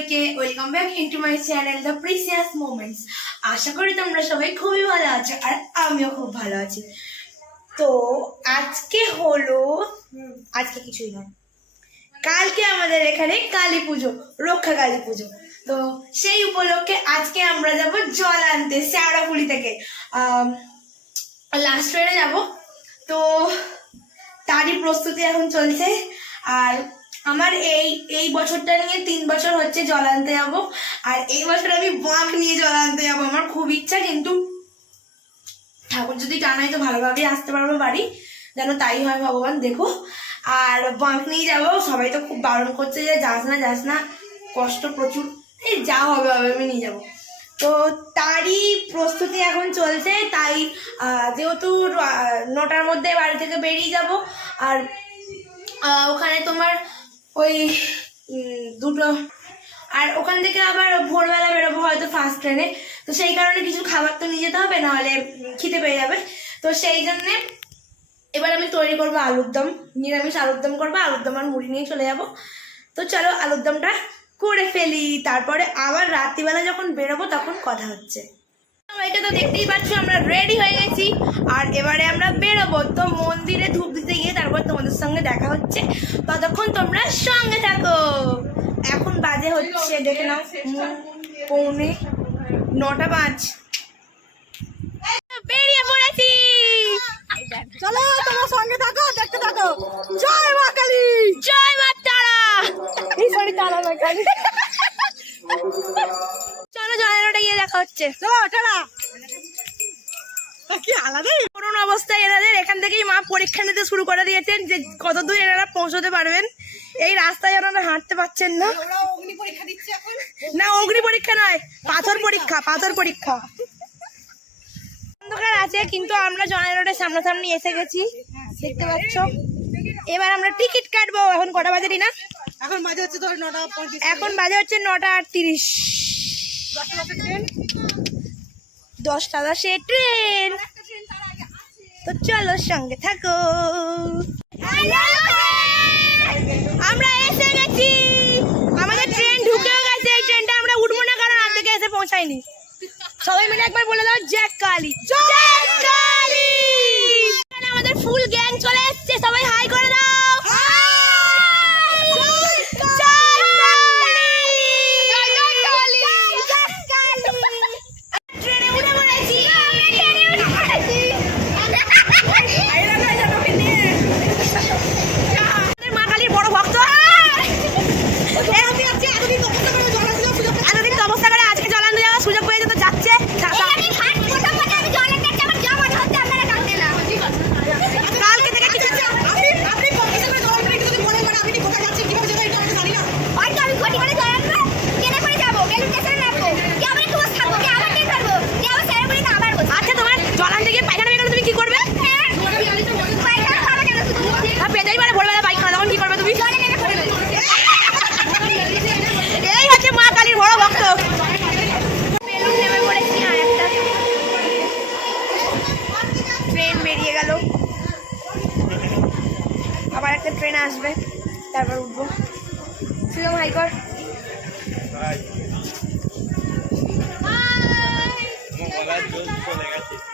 সবাইকে welcome back into my channel the precious moments আশা করি তোমরা সবাই খুবই ভালো আছো আর আমিও খুব ভালো আছি। তো আজকে হলো আজকে কিছুই নয়। কালকে আমাদের এখানে কালী পুজো, রক্ষা কালী পুজো। তো সেই উপলক্ষে আজকে আমরা যাব জল আনতে শ্যাওড়াফুলি থেকে। লাস্ট ট্রেনে যাব। তো তারই প্রস্তুতি এখন চলছে। আর আমার এই এই বছরটা নিয়ে তিন বছর হচ্ছে জল আনতে যাব। আর এই বছর আমি বাঁক নিয়ে জল আনতে যাব, আমার খুব ইচ্ছা, কিন্তু ঠাকুর যদি টানাই তো ভালোভাবেই আসতে পারব বাড়ি। যেন তাই হয় ভগবান, দেখো। আর বাঁক নিয়ে যাব, সবাই তো খুব বারণ করছে যে যাস না যাস না, কষ্ট প্রচুর। এই যা হবে হবে, আমি নিয়ে যাব। তো তারই প্রস্তুতি এখন চলছে, তাই যেহেতু নটার মধ্যে বাড়ি থেকে বেরিয়ে যাব, আর ওখানে তোমার ওই দুটো। আর ওখান থেকে আবার ভোরবেলা বেরোবো হয়তো ফার্স্ট ট্রেনে তো সেই কারণে কিছু খাবার তো নিয়ে যেতে হবে, নাহলে খিদে পেয়ে যাবে। তো সেই জন্যে এবার আমি তৈরি করব আলুর দম। নিরামিষ আলুর দম করব, আলুর দম আর মুড়ি নিয়ে চলে যাব। তো চলো আলুর দমটা করে ফেলি। তারপরে আবার রাত্রিবেলা যখন বেরোবো তখন কথা হচ্ছে। এটা তো দেখতেই পাচ্ছ আমরা রেডি হয়ে গেছি। আর এবারে আমরা বেরোবো। তো মন্দিরে ধূপ দিতে গিয়ে তারপর তোমাদের সঙ্গে দেখা হচ্ছে। ততক্ষণ তোমরা সঙ্গে থাকো। এখন বাজে হচ্ছে দেখে নাও পৌনে নটা পাঁচ। বেরিয়ে পড়েছি। চলো তোমার সঙ্গে থাকো দেখতে থাকো। জয় মা কালী। জয় মা তারা। এই সরি তারা মা কালী। জয়নাটা গিয়ে দেখা হচ্ছে। কি করোনা অবস্থায় এনাদের এখান থেকেই মা পরীক্ষা নিতে শুরু করে দিয়েছেন যে কত দূর এনারা পৌঁছতে পারবেন। এই রাস্তায় এনারা হাঁটতে পারছেন না। না অগ্নি পরীক্ষা নয় পাথর পরীক্ষা পাথর পরীক্ষা। অন্ধকার আছে কিন্তু আমরা জয়না রোডের সামনাসামনি এসে গেছি। দেখতে পাচ্ছ। এবার আমরা টিকিট কাটবো এখন কটা বাজে না এখন বাজে হচ্ছে ধর নটা এখন বাজে হচ্ছে নটা আটত্রিশ। দশটা দশে ট্রেন। তো চলো সঙ্গে থাকো। আমরা এসে গেছি। আমাদের ট্রেন ঢুকেও গেছে। এই ট্রেনটা আমরা উঠবো না কারণ আর্ধেকে এসে পৌঁছায়নি। সবাই মিলে একবার বলে দাও জ্যাক কালি। জ্যাক কালি এখানে আমাদের ফুল গ্যাং চলে এসেছে সবাই হাই করে দাও জয় কালী! ট্রেনে উঠে পড়েছি ট্রেনে উঠে পড়েছি আমাদের মা কালীর বড় ভক্ত এতদিন তপস্যা করে আজকে জল আনতে যাওয়ার সুযোগ পেয়েছে তো যাচ্ছে কালকে থেকে কিছু আচ্ছা তোমার জল আনতে গিয়ে পায়খানা বেরোলে তুমি কি করবে আর পেতেই পারে ভোরবেলা পায়খানা তখন কি করবে তুমি এই হচ্ছে মা কালীর বড় ভক্ত বেলুন নেমে পড়েছি আর একটা ট্রেন বেরিয়ে গেল আবার একটা ট্রেন আসবে তারপর উঠবো সুগম হাইকর চলে গেছে।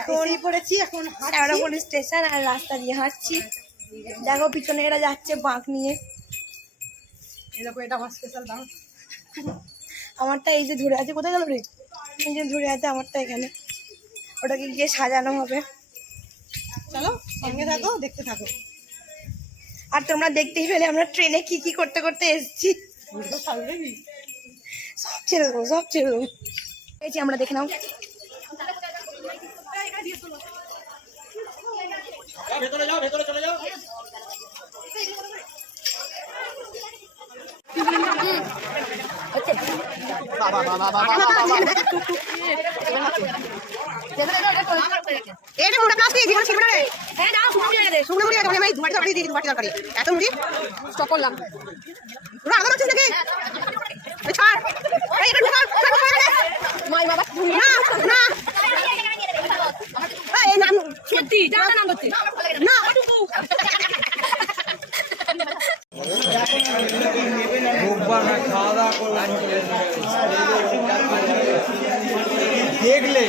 এখন পড়েছি এখন শ্যাওড়া স্টেশন আর রাস্তা দিয়ে হাঁটছি। দেখো পিছনে এরা যাচ্ছে বাঁক নিয়ে। এরকম এটা আমার স্পেশাল দাম আমারটা এই যে ধরে আছে কোথায় গেল রে? এই যে ধরে আছে আমারটা এখানে। ওটাকে গিয়ে সাজানো হবে। চলো সঙ্গে থাকো দেখতে থাকো। আর তোমরা দেখতেই পেলে আমরা ট্রেনে কি কি করতে করতে এসেছি। সব ছেড়ে দেবো সব ছেড়ে দেবো। আমরা দেখে নাও। ভেতরে যাও ভেতরে চলে যাও। এটা মোটা প্লাস্টিক জীবন ছিল না রে? হ্যাঁ দাও দে। শুকনো মুড়ি দিয়ে এত মুড়ি? স্টপ করলাম। পুরো আগাম আছে নাকি? ছাড়। এই এটা ঢোকা মাই বাবা না না। জানা নাম হচ্ছে না রোববার না খাওয়া দাওয়া করলাম দেখলে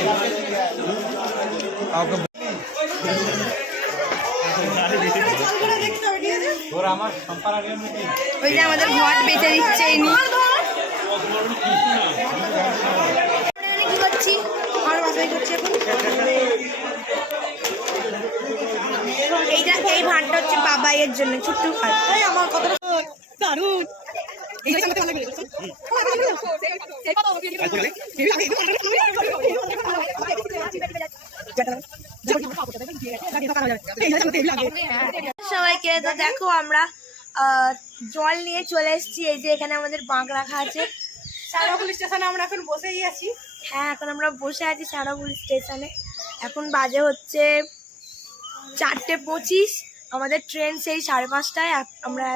ওই যে আমাদের ঘট বেঁচে দিচ্ছে এই করছি ঘর বাসাই করছি এখন হচ্ছে বাবাইয়ের জন্য ছোট্ট আমার দারুণ। লাগে সবাইকে তো দেখো আমরা জল নিয়ে চলে এসেছি। এই যে এখানে আমাদের বাঁক রাখা আছে। সারা পুলিশ স্টেশনে আমরা এখন বসেই আছি। হ্যাঁ এখন আমরা বসে আছি সারাপুর স্টেশনে। এখন বাজে হচ্ছে চারটে পঁচিশ। আমাদের ট্রেন সেই সাড়ে পাঁচটায় আমরা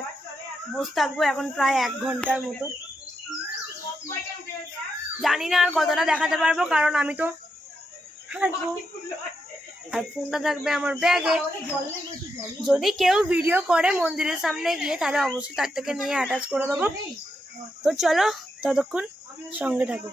বসে থাকব এখন প্রায় এক ঘণ্টার মতো। জানি না আর কতটা দেখাতে পারব, কারণ আমি তো। আর ফোনটা থাকবে আমার ব্যাগে। যদি কেউ ভিডিও করে মন্দিরের সামনে গিয়ে, তাহলে অবশ্যই তার থেকে নিয়ে অ্যাটাচ করে দেবো। তো চলো, ততক্ষণ সঙ্গে থাকো।